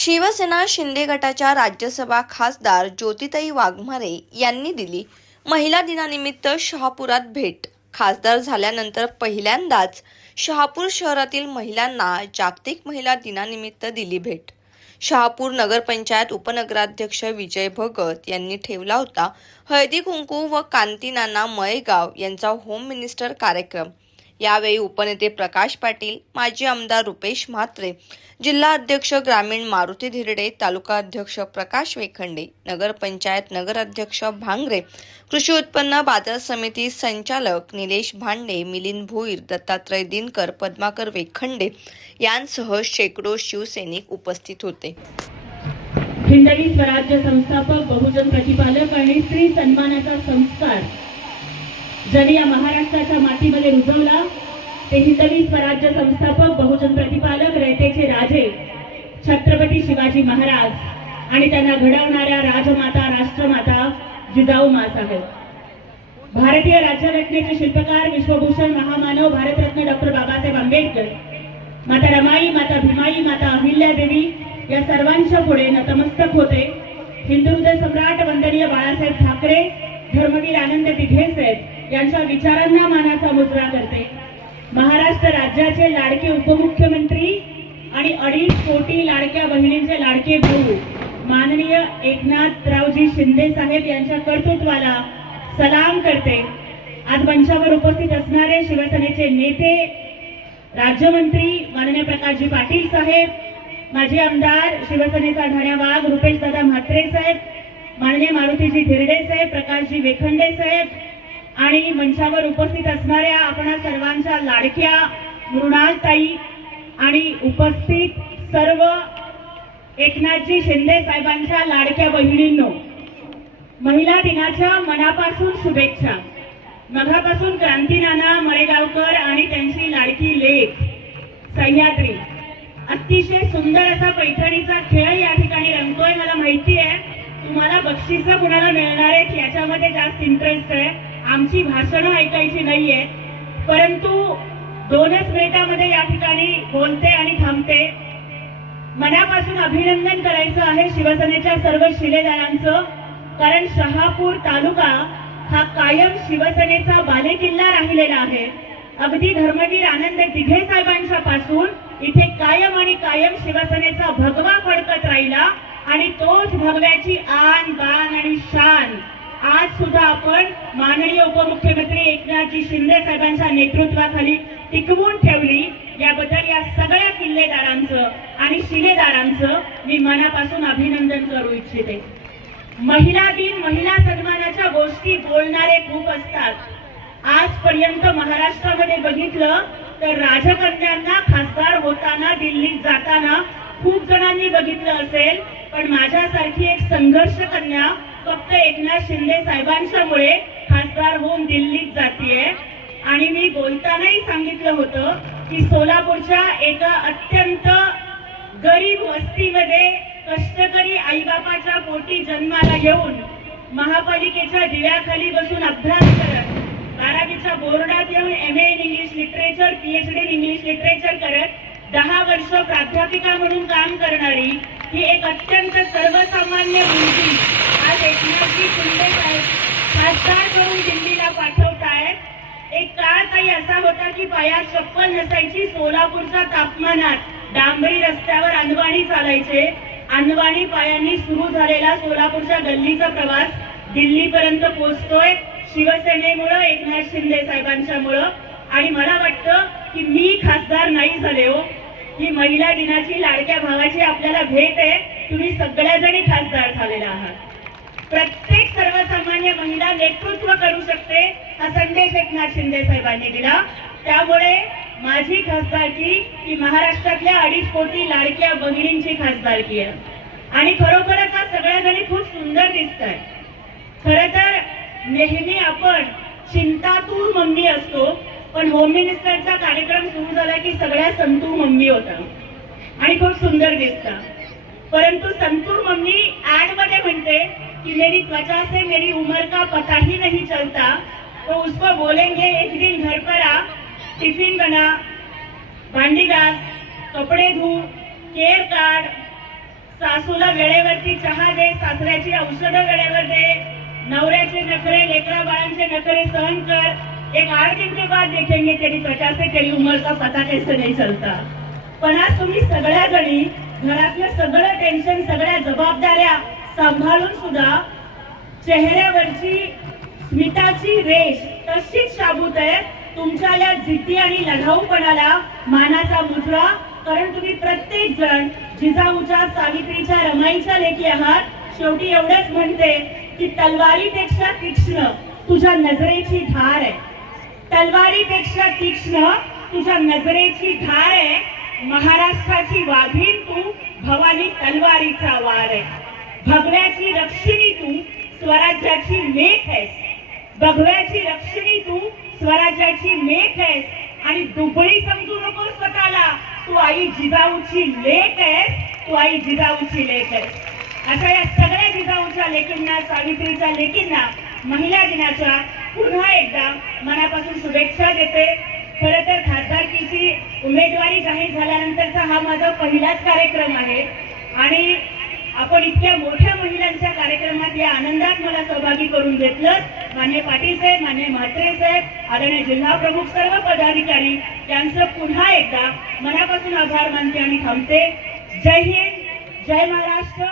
शिवसेना शिंदे गटाच्या राज्यसभा खासदार ज्योतिताई वाघमारे यांनी दिली महिला दिनानिमित्त शहापुरात भेट। खासदार झाल्यानंतर पहिल्यांदाच शहापूर शहरातील महिलांना जागतिक महिला दिनानिमित्त दिली भेट। शहापूर नगरपंचायत उपनगराध्यक्ष विजय भगत यांनी ठेवला होता हळदी कुंकू व कांतीनाना मळेगाव यांचा होम मिनिस्टर कार्यक्रम। यावेळी उपनेते प्रकाश पाटील, माजी आमदार रुपेश म्हात्रे, जिल्हा अध्यक्ष ग्रामीण मारुती धिरडे, तालुका अध्यक्ष प्रकाश वेखंडे, नगरपंचायत नगराध्यक्ष भांगरे, कृषी उत्पन्न बाजार समिती संचालक निलेश भांडे, मिलिंद भोईर, दत्तात्रय दिनकर, पद्माकर वेखंडे यांसह शेकडो शिवसैनिक उपस्थित होते। हिंदवी स्वराज्य संस्थापक, बहुजन प्रतिपालक आणि स्त्री सन्मानाचा संस्कार ज्यांनी या महाराष्ट्राच्या मातीमध्ये रुजवला ते हिंदवी स्वराज्य संस्थापक, बहुजन प्रतिपालक, रयतेचे राजे छत्रपती शिवाजी महाराज आणि त्यांना घडवणाऱ्या राजमाता, राष्ट्रमाता जिजाऊ माँसाहेब। भारतीय राज्यघटनेचे शिल्पकार, विश्वभूषण महामानव भारतरत्न डॉक्टर बाबासाहेब आंबेडकर, माता रमाई, माता भीमाई, माता अहिल्यादेवी या सर्वांच्या पुढे नतमस्तक होते। हिंदू हृदय सम्राट वंदनीय बाळासाहेब ठाकरे, धर्मवीर आनंद दिघे साहेब यांच्या विचारांना मानाचा मुजरा करते। महाराष्ट्र राज्याचे लाडके उपमुख्यमंत्री आणि 2.5 कोटी लाडक्या बहिणींचे लाडके भाऊ माननीय एकनाथरावजी शिंदे साहेब यांच्या कर्तृत्वाला सलाम करते। आज मंचावर उपस्थित असणारे शिवसेनेचे नेते, राज्यमंत्री माननीय प्रकाशजी पाटील साहेब, माजी आमदार शिवसेनेचा ढाण्या वाघ रुपेश दादा म्हात्रे साहेब, माननीय मारुतीजी धिरडे साहेब, प्रकाशजी वेखंडे साहेब आणि मंचावर उपस्थित असणाऱ्या आपणा सर्वांच्या लाडक्या मृणालताई आणि उपस्थित सर्व एकनाथजी शिंदे साहेबांच्या लाडक्या बहिणींनो, महिला दिनाच्या मनापासून शुभेच्छा। मघापासून क्रांतीनाना मळेगावकर आणि त्यांची लाडकी लेक सह्याद्री अतिशय सुंदर असा पैठणीचा खेळ या ठिकाणी रंगतोय। मला माहिती आहे तुम्हाला बक्षिसं कुणाला मिळणार आहेत याच्यामध्ये जास्त इंटरेस्ट आहे, आमची भाषणं ऐकायची नाहीये, परंतु 2च मिनिटांमध्ये या ठिकाणी बोलते आणि थांबते। मनापासून अभिनंदन करायचं आहे शिवसेनेच्या सर्व शिलेदारांचं, कारण शहापूर तालुका हा कायम शिवसेनेचा बालेकिल्ला राहिलेला आहे। अगदी धर्मवीर आनंद दिघे साहेबांच्या पासून इथे कायम आणि कायम शिवसेनेचा भगवा फडकत राहिला आणि तोच भगव्याची आन बान आणि शान आज सुद्धा आपण माननीय उपमुख्यमंत्री एकनाथजी शिंदे साहेबांच्या नेतृत्वाखाली टिकवून ठेवली। याबद्दल या सगळ्या किल्लेदारांचं आणि शिलेदारांचं मी मनापासून अभिनंदन करू इच्छिते। महिला दिन, महिला सन्मानाच्या गोष्टी बोलणारे खूप असतात। आजपर्यंत महाराष्ट्रामध्ये बघितलं तर राजकन्यांना खासदार होताना, दिल्लीत जाताना खूप जणांनी बघितलं असेल, पण माझ्यासारखी एक संघर्ष कन्या फक्त एकनाथ शिंदे साहेबांच्यामुळे खासदार होऊन दिल्लीत जातीये। आणि मी बोलतानाही सांगितलं होतं की सोलापूरच्या एका अत्यंत गरीब वस्तीमध्ये कष्टकरी आईबापाच्या पोटी जन्माला येऊन महापालिकेच्या दिव्याखाली बसून अभ्यास करत, 12वीच्या बोर्डात येऊन MA in English literature, PhD in English literature करत 10 वर्ष प्राध्यापिका म्हणून काम करणारी ही एक अत्यंत सर्वसामान्य मुलगी आज एकनाथजी शिंदे साहेब खासदार करून दिल्लीला पाठवतायत। एक काळ काही असा होता की पायात चप्पल नसायची, सोलापूरच्या तापमानात डांबरी रस्त्यावर अनवाणी चालायचे। अनवाणी पायांनी सुरू झालेला सोलापूरच्या गल्लीचा प्रवास दिल्लीपर्यंत पोहोचतोय शिवसेनेमुळे, एकनाथ शिंदे साहेबांच्यामुळं। आणि मला वाटतं की मी खासदार नाही झाले हो, ही महिला दिनाची लाडक्या भावाची आपल्याला भेट आहे। तुम्ही सगळ्याजणी खासदार झालेला आहात। प्रत्येक सर्वसामान्य महिला नेतृत्व करू शकते हा संदेश एकनाथ शिंदे साहेबांनी दिला। त्यामुळे माझी खासदारकी ही महाराष्ट्रातल्या 2.5 कोटी लाडक्या बहिणींची खासदारकी आहे। आणि खरोखरच हा सगळ्याजणी खूप सुंदर दिसत आहे। खरं तर नेहमी आपण चिंतातूर मम्मी असतो, पण होम मिनिस्टरचा कार्यक्रम सुरू झाला की सगळ्या संतूर मम्मी होतात आणि खूप सुंदर दिसतात। परंतु संतूर मम्मी ऍड मध्ये म्हणते कि मेरी त्वचा से मेरी उम्र का पता ही नहीं चलता, तो उसको बोलेंगे एक दिन घर पर आ, टिफिन बना, भांडी घास, कपड़े धो, केयर काढ, सासूला वेळेवरती चहा दे, सासऱ्याची औषधं वेळेवर दे, नवऱ्याचे नखरे, लेकरा बाळांचे नखरे सहन कर। एक 8 दिन के बाद देखेंगे तेरी त्वचा से तेरी उम्र का पता कैसे नहीं चलता। पण आज तुम्ही सगळ्या जणी घरातलं सगळं टेन्शन, सगळ्या जबाबदाऱ्या सांभाळून सुद्धा चेहऱ्यावरची स्मिताची रेष तशीच शाबूत आहे। तुमच्या या जिद्दी आणि लढाऊपणाला मानाचा मुजरा, कारण तुम्ही प्रत्येक जण जिजाऊच्या, सावित्रीच्या, रमाईच्या लेकी आहात। शेवटी एवढंच म्हणते की तलवारीपेक्षा तीक्ष्ण तुझ्या नजरेची धार आहे, तलवारीपेक्षा तीक्ष्ण तुझ्या नजरेची धार आहे। महाराष्ट्राची वाघीण तू, भवानी तलवारीचा वार आहे। भगव्याची रक्षिणी तू, स्वराज्याची मेख आहेस, भगव्याची रक्षिणी तू, स्वराज्याची मेख आहेस। आणि दुबळी समजू नको स्वतःला, तू आई जिजाऊची लेक आहेस, तू आई जिजाऊची लेक आहेस। अशा या सगळ्या जिजाऊच्या लेकींना, सावित्रीच्या लेकींना महिला दिनाच्या पुन्हा एकदा मनापासून शुभेच्छा देते। खरं तर खासदारकीची उमेदवारी जाहीर झाल्यानंतरचा हा माझा पहिलाच कार्यक्रम आहे आणि आपण इतक्या मोठ्या महिलांच्या कार्यक्रमात या आनंदात मला सहभागी करून घेतलं। माननीय पाटील साहेब, माननीय म्हात्रे साहेब, आदरणीय जिल्हा प्रमुख, सर्व पदाधिकारी यांचं पुन्हा एकदा मनापासून आभार मानते आणि थांबते। जय हिंद, जय महाराष्ट्र।